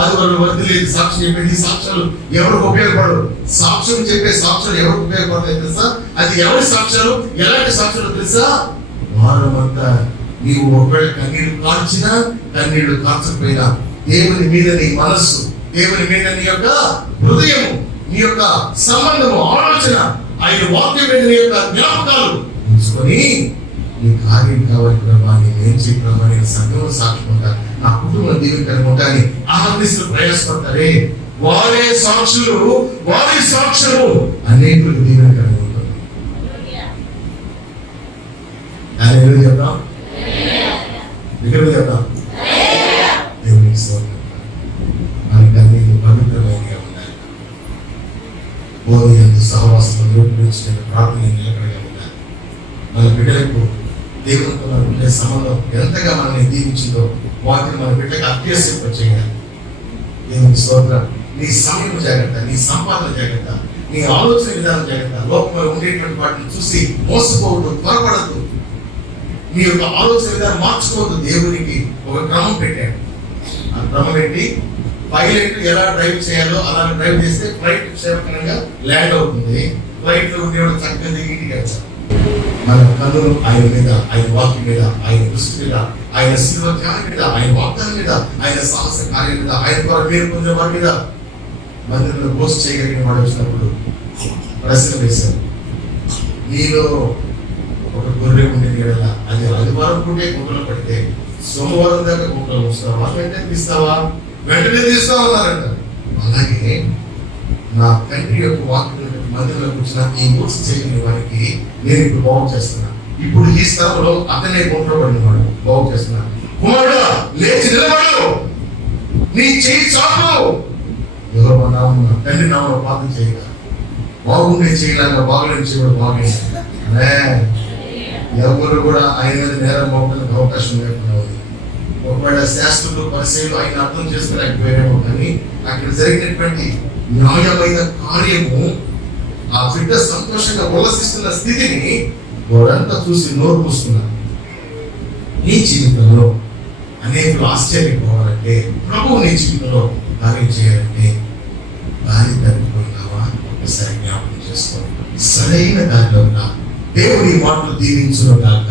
ఆదివారం వదిలేదు సాక్ష్యం చెప్పేది. ఈ సాక్ష్యాలు ఎవరికి ఉపయోగపడవు. సాక్ష్యం చెప్పే సాక్ష్యాలు ఎవరికి ఉపయోగపడతాయి తెలుసా? అది ఎవరి సాక్ష్యాలు, ఎలాంటి సాక్ష్యాలు తెలుసా? వారం అంతా నీవు ఒకవేళ కన్నీళ్లు కార్చినా కన్నీళ్లు కార్చకపోయినా దేవుని మీద నీ మనస్సు, దేవుని మీద నీ యొక్క హృదయము, నీ యొక్క సంబంధము, ఆలోచన, ఆయన వాక్యం మీద నీ యొక్క జ్ఞాపకాలు ఉంచుకొని నీ కార్యం కావాలి ప్రభా, నేనేం చేయడం అనే సంఘం సాక్ష్యం ఉంటాను, నా కుటుంబం దీవెనకరంగా ఉంటాయని ఆహ్వానిస్తూ ప్రయాసపడతారే వారే సాక్షులు, వారి సాక్ష్యము అనేకులకు దీవెనకరంగా ఉంటుంది. హల్లెలూయా చెప్తాం, ఇక్కడ చెప్తాం. దేవునికి స్తోత్రం. మనకి అన్ని పవిత్రమైనగా ఉండాలి. బోధయందు సహవాసంలో ప్రార్థన నిలకడగా ఉండాలి. మన బిడ్డలకు దేవునితో మన బిడ్డ సంబంధం ఎంతగా మనల్ని దీవించిందో వాటిని మన బిడ్డకి అభ్యసింప చేయాలి. దేవునికి స్తోత్రం. నీ సమయం జాగ్రత్త, నీ సంపాదన జాగ్రత్త, నీ ఆలోచన విధానం జాగ్రత్త. లోకంలో ఉండేటువంటి వాటిని చూసి మోసపోవద్దు, త్వరపడద్దు. నీ యొక్క ఆలోచన విధానం మార్చుకోవద్దు. దేవునికి ఒక క్రమం పెట్టాడు. ఆ క్రమం ఏంటి? పైలట్ ఎలా డ్రైవ్ చేయాలో అలా డ్రైవ్ చేస్తే ఫ్లైట్ క్షేమకరంగా ల్యాండ్ అవుతుంది. ఫ్లైట్ లో ఉండేవాడు చక్కగా దిగి ఇంటికి వెళ్తారు. మన కన్నులు ఆయన మీద, ఆయన వాక్యం మీద, ఆయన దృష్టి మీద, ఆయన శిలువ ధ్యానం మీద, ఆయన వాగ్దానం మీద, ఆయన సాహస కార్యం మీద, ఆయన ద్వారా పేరు పొందిన వారి మీద మందిరంలో పోస్ట్ చేయగలిగిన వాడు వచ్చినప్పుడు ప్రశ్న వేశారు. నీలో ఒక గొర్రె ఉండేది కదా, అది ఆదివారం పూటే గుంటలు పడితే సోమవారం దాకా గుంటలు వస్తావా, వెంటనే తీస్తావా? వెంటనే తీస్తావన్నారంట. అలాగే నా తండ్రి యొక్క వాక్యం మందిరంలోకి వచ్చిన ఈ మూర్తి చేయని వారికి నేను ఇప్పుడు బాగు చేస్తున్నా. ఇప్పుడు ఈ స్థలంలో అతనే గుంటలో పడిన వాడు బాగు చేస్తున్నా. కుమారుడా లేచి నిలబడు, నీ చేయి చాపు. యెహోవా నామమున తండ్రి నామమున ప్రార్థన చేయగా బాగుండే చేయలాగా బాగులేని చేయడం బాగుంది. ఎవరు కూడా ఆయన మీద నేరం మోపడానికి అవకాశం లేకుండా ఉంది. ఒకవేళ శాస్త్రులు పరిశీలు ఆయన అర్థం చేసుకోలేకపోయారేమో, కానీ అక్కడ జరిగినటువంటి న్యాయమైన కార్యము, ఆ బిడ్డ సంతోషంగా ఉల్లసిస్తున్న స్థితిని వారంతా చూసి నోరు పూస్తున్నారు. నీ జీవితంలో అనేకులు ఆశ్చర్యపోవాలంటే, ప్రభువు నీ జీవితంలో కార్యం చేయాలంటే దారి తప్పిపోయినావా ఒకసారి జ్ఞాపకం చేసుకో. సరైన దారిలో దేవుడి మాటలు దీవించును గాక.